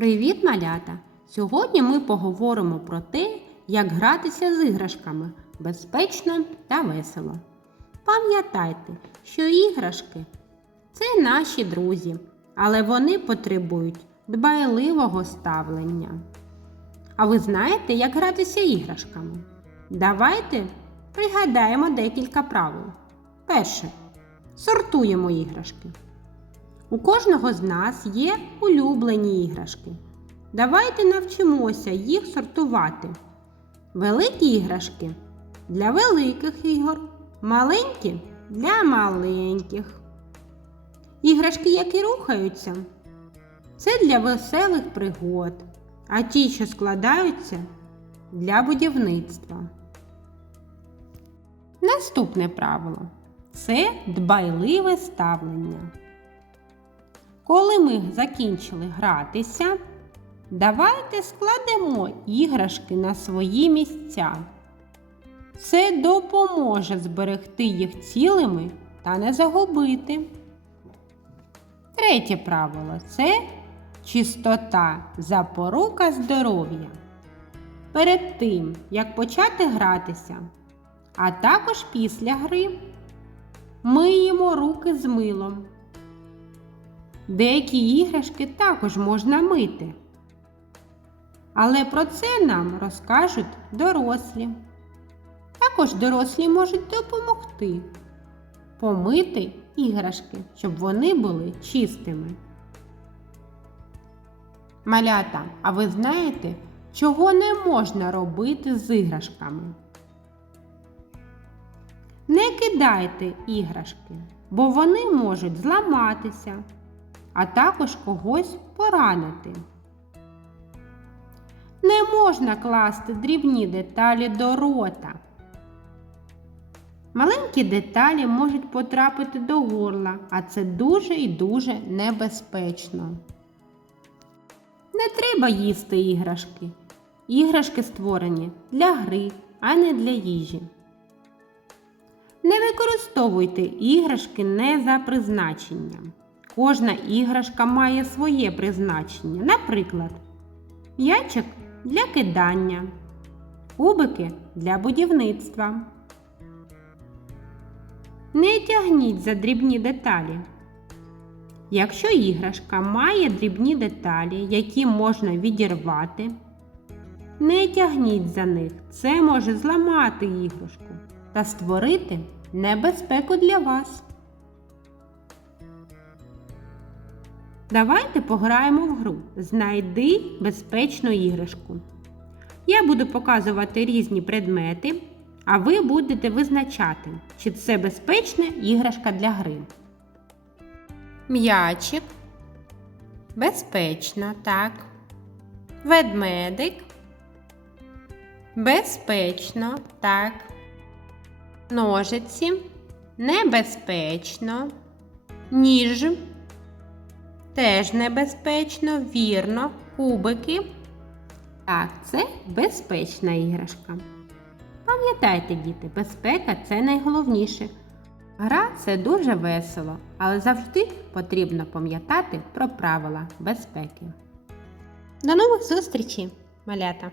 Привіт, малята! Сьогодні ми поговоримо про те, як гратися з іграшками безпечно та весело. Пам'ятайте, що іграшки це наші друзі, але вони потребують дбайливого ставлення. А ви знаєте, як гратися іграшками? Давайте пригадаємо декілька правил. Перше. Сортуємо іграшки. У кожного з нас є улюблені іграшки. Давайте навчимося їх сортувати. Великі іграшки для великих ігор, маленькі для маленьких. Іграшки, які рухаються, це для веселих пригод, а ті, що складаються, для будівництва. Наступне правило це дбайливе ставлення. Коли ми закінчили гратися, давайте складемо іграшки на свої місця. Це допоможе зберегти їх цілими та не загубити. Третє правило це чистота запорука здоров'я. Перед тим, як почати гратися, а також після гри, миємо руки з милом. Деякі іграшки також можна мити. Але про це нам розкажуть дорослі. Також дорослі можуть допомогти помити іграшки, щоб вони були чистими. Малята, а ви знаєте, чого не можна робити з іграшками? Не кидайте іграшки, бо вони можуть зламатися а також когось поранити. Не можна класти дрібні деталі до рота. Маленькі деталі можуть потрапити до горла, а це дуже і дуже небезпечно. Не треба їсти іграшки. Іграшки створені для гри, а не для їжі. Не використовуйте іграшки не за призначенням. Кожна іграшка має своє призначення. Наприклад, м'ячик для кидання, кубики для будівництва. Не тягніть за дрібні деталі. Якщо іграшка має дрібні деталі, які можна відірвати, не тягніть за них. Це може зламати іграшку та створити небезпеку для вас. Давайте пограємо в гру. Знайди безпечну іграшку. Я буду показувати різні предмети, а ви будете визначати, чи це безпечна іграшка для гри. М'ячик. Безпечно, так. Ведмедик. Безпечно, так. Ножиці. Небезпечно. Ніж. Теж небезпечно, вірно, кубики. Так, це безпечна іграшка. Пам'ятайте, діти, безпека це найголовніше. Гра це дуже весело, але завжди потрібно пам'ятати про правила безпеки. До нових зустрічей, малята!